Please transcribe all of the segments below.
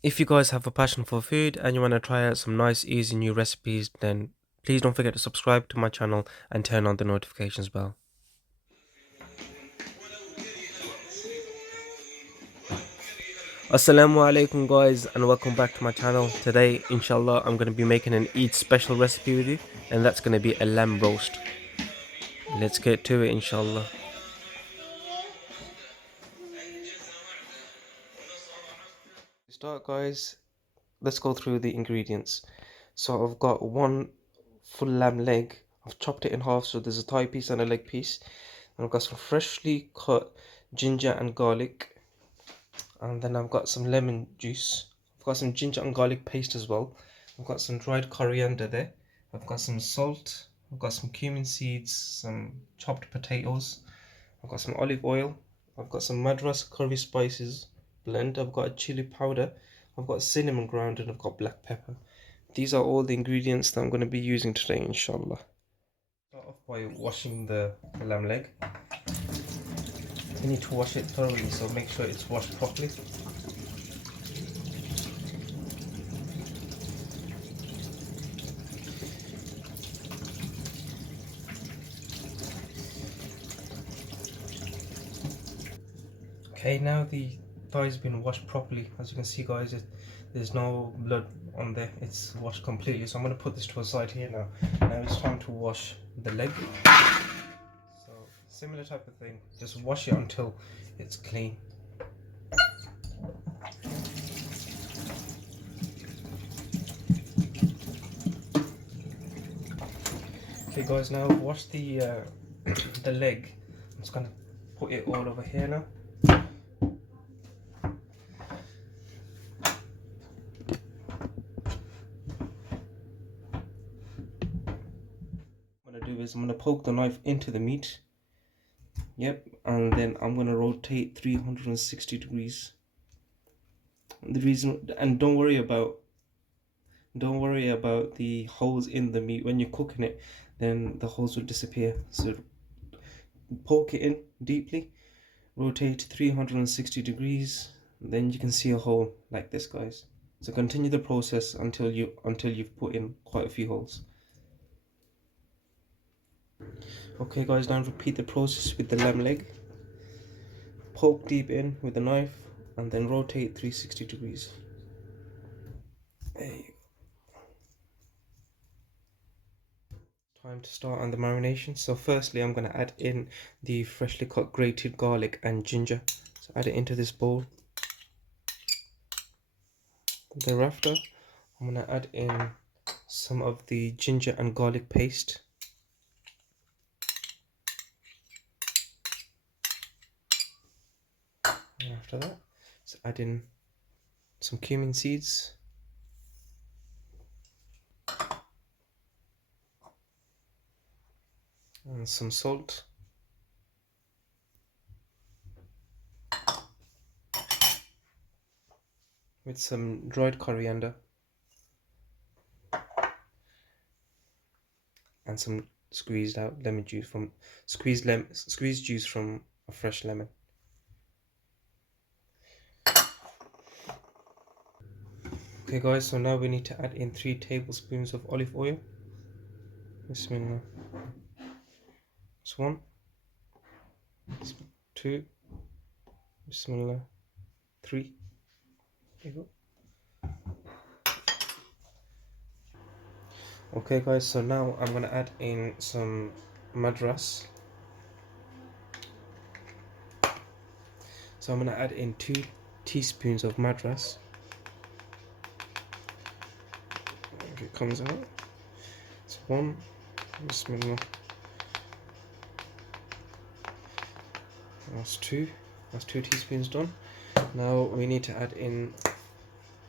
If you guys have a passion for food and you want to try out some nice, easy new recipes, then please don't forget to subscribe to my channel and turn on the notifications bell. Assalamu alaikum guys, and welcome back to my channel. Today, inshallah, I'm going to be making an Eid special recipe with you, and that's going to be a lamb roast. Let's get to it, inshallah. To start guys, let's go through the ingredients. So I've got one full lamb leg. I've chopped it in half, so there's a thigh piece and a leg piece. And I've got some freshly cut ginger and garlic. And then I've got some lemon juice. I've got some ginger and garlic paste as well. I've got some dried coriander there. I've got some salt. I've got some cumin seeds, some chopped potatoes. I've got some olive oil. I've got some Madras curry spices blend. I've got a chili powder. I've got cinnamon ground, and I've got black pepper. These are all the ingredients that I'm going to be using today, inshallah. Start off by washing the lamb leg. You need to wash it thoroughly, so make sure it's washed properly. Okay, now the thigh's been washed properly. As you can see guys, there's no blood on there, it's washed completely. So I'm going to put this to a side here now. Now it's time to wash the leg. So similar type of thing, just wash it until it's clean. Okay guys, now I've washed the the leg. I'm just going to put it all over here now. What I'm going to do is I'm going to poke the knife into the meat. Yep, and then I'm going to rotate 360 degrees. The reason, and don't worry about the holes in the meat. When you're cooking it, then the holes will disappear. So poke it in deeply, rotate 360 degrees, then you can see a hole like this guys. So continue the process until you've put in quite a few holes. Okay guys, now repeat the process with the lamb leg. Poke deep in with the knife and then rotate 360 degrees. There you go. Time to start on the marination. So firstly I'm going to add in the freshly cut grated garlic and ginger. So add it into this bowl. Thereafter I'm going to add in some of the ginger and garlic paste. And after that, so add in some cumin seeds. And some salt. With some dried coriander. And some squeezed out lemon juice from squeezed juice from a fresh lemon. Okay guys, so now we need to add in 3 tablespoons of olive oil. Bismillah. That's 1. 2. Bismillah. 3. There you go. Okay guys, so now I'm going to add in some Madras. So I'm going to add in 2 teaspoons of Madras. If it comes out, it's 1. Bismillah. That's 2. That's 2 teaspoons done. Now we need to add in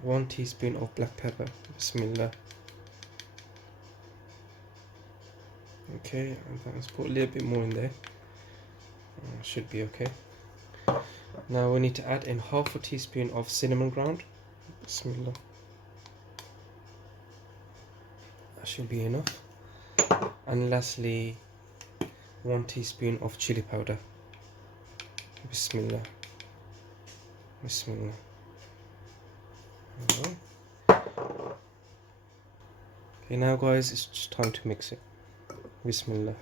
1 teaspoon of black pepper. Bismillah. Okay, and let's put a little bit more in there. Should be okay. Now we need to add in half a teaspoon of cinnamon ground. Bismillah. That should be enough. And lastly, 1 teaspoon of chili powder. Bismillah. Bismillah. There we go. Okay, now guys, it's just time to mix it. Bismillah.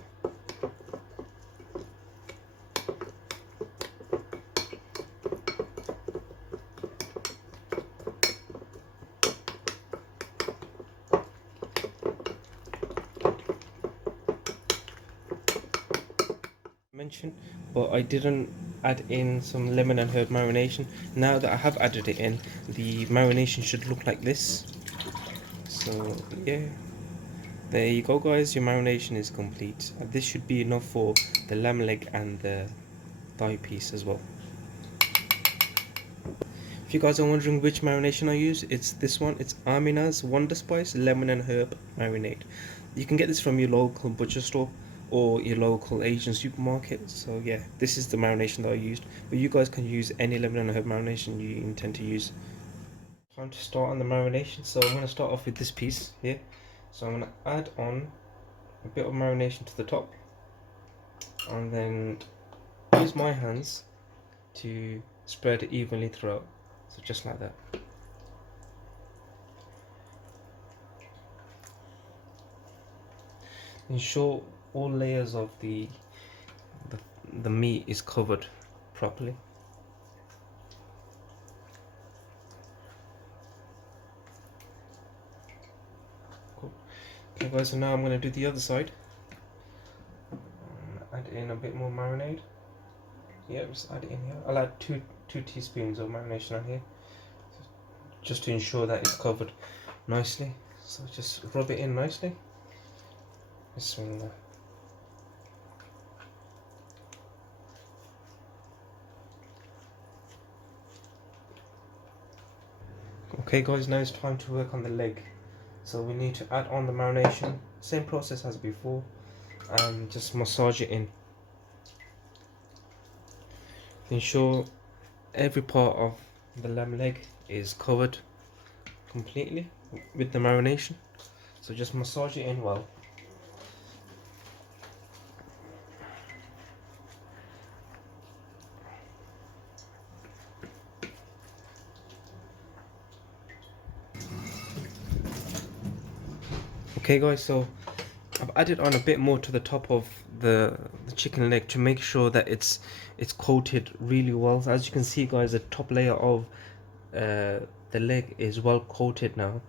Mention, but I didn't add in some lemon and herb marination. Now that I have added it in, the marination should look like this. So yeah, there you go guys, your marination is complete. This should be enough for the lamb leg and the thigh piece as well. If you guys are wondering which marination I use, it's this one. It's Amina's Wonder Spice Lemon and Herb Marinade. You can get this from your local butcher store or your local Asian supermarket. So yeah, this is the marination that I used. But you guys can use any lemon and herb marination you intend to use. Time to start on the marination. So I'm going to start off with this piece here. So I'm going to add on a bit of marination to the top. And then use my hands to spread it evenly throughout. So just like that. Ensure all layers of the meat is covered properly. Cool. Okay guys, so now I'm going to do the other side. Add in a bit more marinade. Yeah, just add it in here. I'll add two teaspoons of marination on here, just to ensure that it's covered nicely. So just rub it in nicely. Bismillah. Okay guys, now it's time to work on the leg. So we need to add on the marination, same process as before, and just massage it in. Ensure every part of the lamb leg is covered completely with the marination. So just massage it in well. Okay guys, so I've added on a bit more to the top of the chicken leg to make sure that it's coated really well. So as you can see guys, the top layer of the leg is well coated now.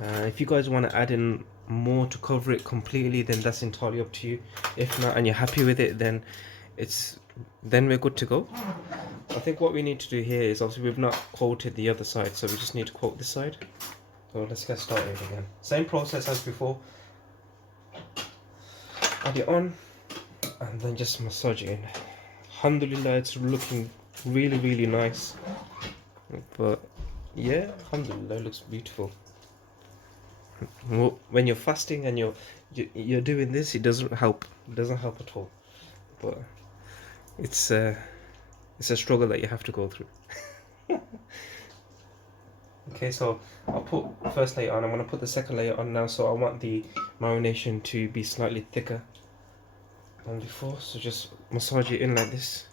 If you guys want to add in more to cover it completely, then that's entirely up to you. If not, and you're happy with it, then we're good to go. I think what we need to do here is, obviously we've not coated the other side, so we just need to coat this side. So let's get started again. Same process as before. Add it on and then just massage it in. Alhamdulillah, it's looking really nice. But yeah, alhamdulillah, it looks beautiful. When you're fasting and you're doing this, it doesn't help. It doesn't help at all. But it's a struggle that you have to go through. Okay, so I'll put the first layer on. I'm going to put the second layer on now. So I want the marination to be slightly thicker than before. So just massage it in like this.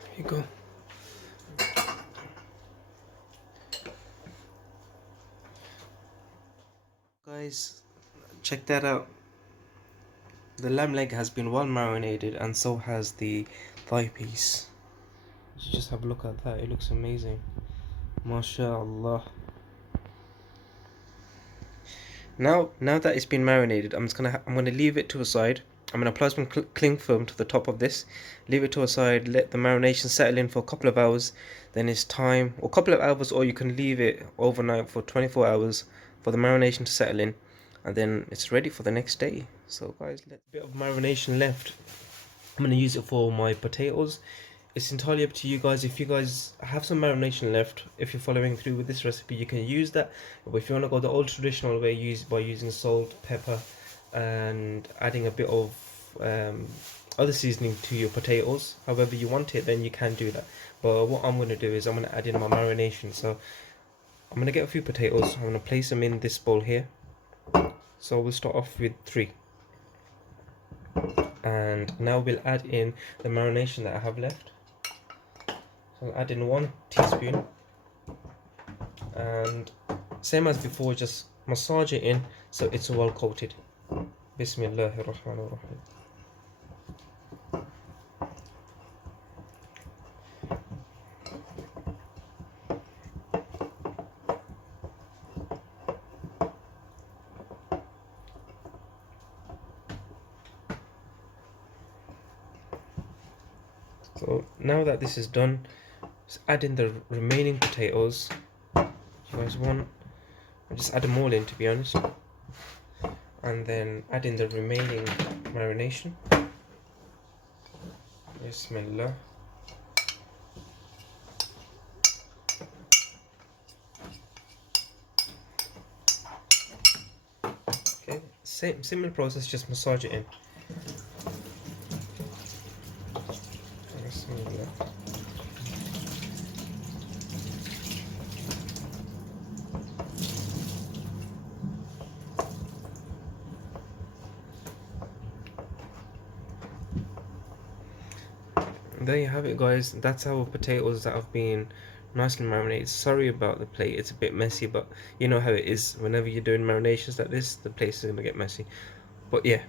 There you go. Guys, check that out. The lamb leg has been well marinated, and so has the thigh piece. You just have a look at that, it looks amazing. MashaAllah. Now that it's been marinated, I'm gonna leave it to a side. I'm gonna apply some cling film to the top of this, leave it to a side, let the marination settle in for a couple of hours. Then it's time, or a couple of hours, or you can leave it overnight for 24 hours for the marination to settle in, and then it's ready for the next day. So guys, a bit of marination left. I'm gonna use it for my potatoes. It's entirely up to you guys. If you guys have some marination left, if you're following through with this recipe, you can use that. But if you want to go the old traditional way, by using salt, pepper, and adding a bit of other seasoning to your potatoes, however you want it, then you can do that. But what I'm going to do is I'm going to add in my marination. So I'm going to get a few potatoes. I'm going to place them in this bowl here. So we'll start off with 3. And now we'll add in the marination that I have left. I'll add in 1 teaspoon, and same as before, just massage it in so it's well coated. Bismillahir Rahmanir Rahim. So now that this is done, just add in the remaining potatoes. If you guys want, I'll just add them all in, to be honest, and then add in the remaining marination. Bismillah. Okay, similar process, just massage it in. Bismillah. There you have it, guys. That's our potatoes that have been nicely marinated. Sorry about the plate, it's a bit messy, but you know how it is whenever you're doing marinations like this, the plate is going to get messy. But yeah,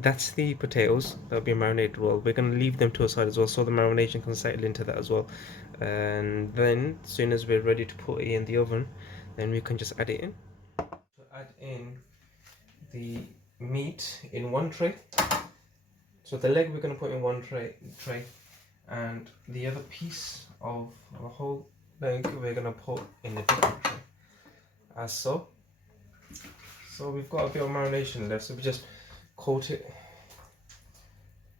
that's the potatoes that have been marinated well. We're going to leave them to a side as well so the marination can settle into that as well, and then as soon as we're ready to put it in the oven, then we can just add it in. To add in the meat in one tray. So the leg we're going to put in one tray, and the other piece of the whole leg we're going to put in a different tray, as so. So we've got a bit of marination left, so we just coat it.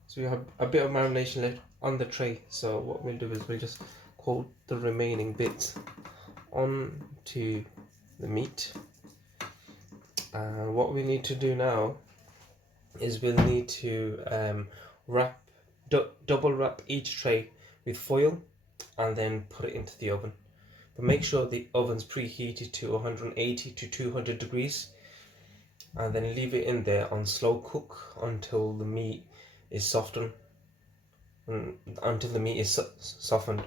So we have a bit of marination left on the tray, so what we'll do is we'll just coat the remaining bits onto the meat. And what we need to do now is we'll need to double wrap each tray with foil and then put it into the oven. But make sure the oven's preheated to 180 to 200 degrees, and then leave it in there on slow cook until the meat is softened. Softened.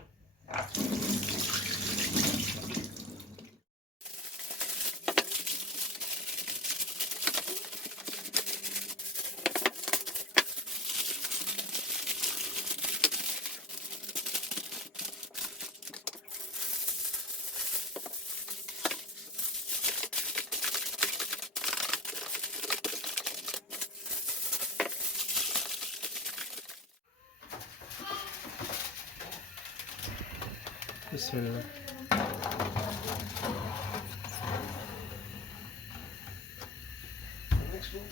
Bismillah. Next one.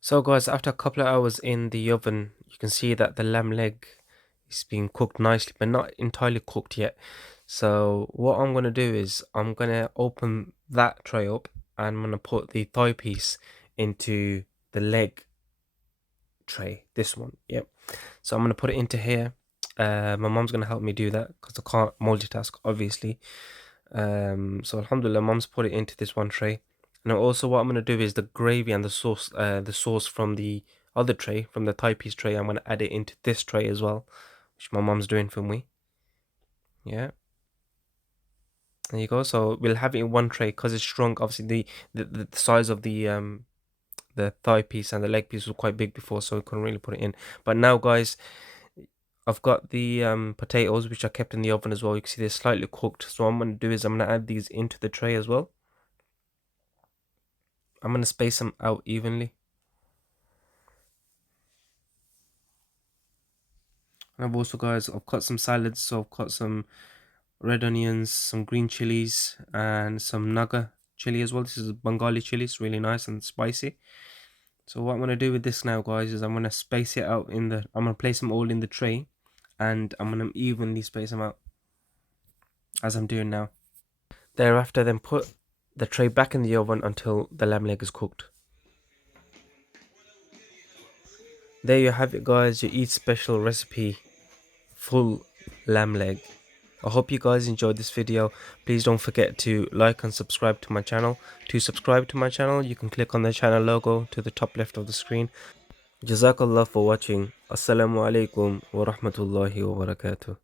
So guys, after a couple of hours in the oven, you can see that the lamb leg is being cooked nicely, but not entirely cooked yet. So what I'm going to do is I'm going to open that tray up and I'm going to put the thigh piece into the leg tray, this one. Yep. So I'm going to put it into here. My mom's going to help me do that because I can't multitask, obviously. So alhamdulillah, mom's put it into this one tray. Now also what I'm going to do is the gravy and the sauce from the other tray, from the thigh piece tray, I'm going to add it into this tray as well, which my mom's doing for me. Yeah, there you go. So we'll have it in one tray because it's shrunk. Obviously the size of the thigh piece and the leg piece was quite big before, so we couldn't really put it in. But now guys, I've got the potatoes which I kept in the oven as well. You can see they're slightly cooked. So what I'm going to do is I'm going to add these into the tray as well. I'm going to space them out evenly. And I've also, guys, I've cut some salads. So I've cut some red onions, some green chilies, and some naga chili as well. This is Bengali chili. It's really nice and spicy. So what I'm going to do with this now, guys, is I'm going to space it out I'm going to place them all in the tray, and I'm going to evenly space them out as I'm doing now. Thereafter, then put the tray back in the oven until the lamb leg is cooked. There you have it, guys, your Eid special recipe, full lamb leg. I hope you guys enjoyed this video. Please don't forget to like and subscribe to my channel. To subscribe to my channel, you can click on the channel logo to the top left of the screen. Jazakallah for watching. Assalamu alaikum wa rahmatullahi wa barakatuh.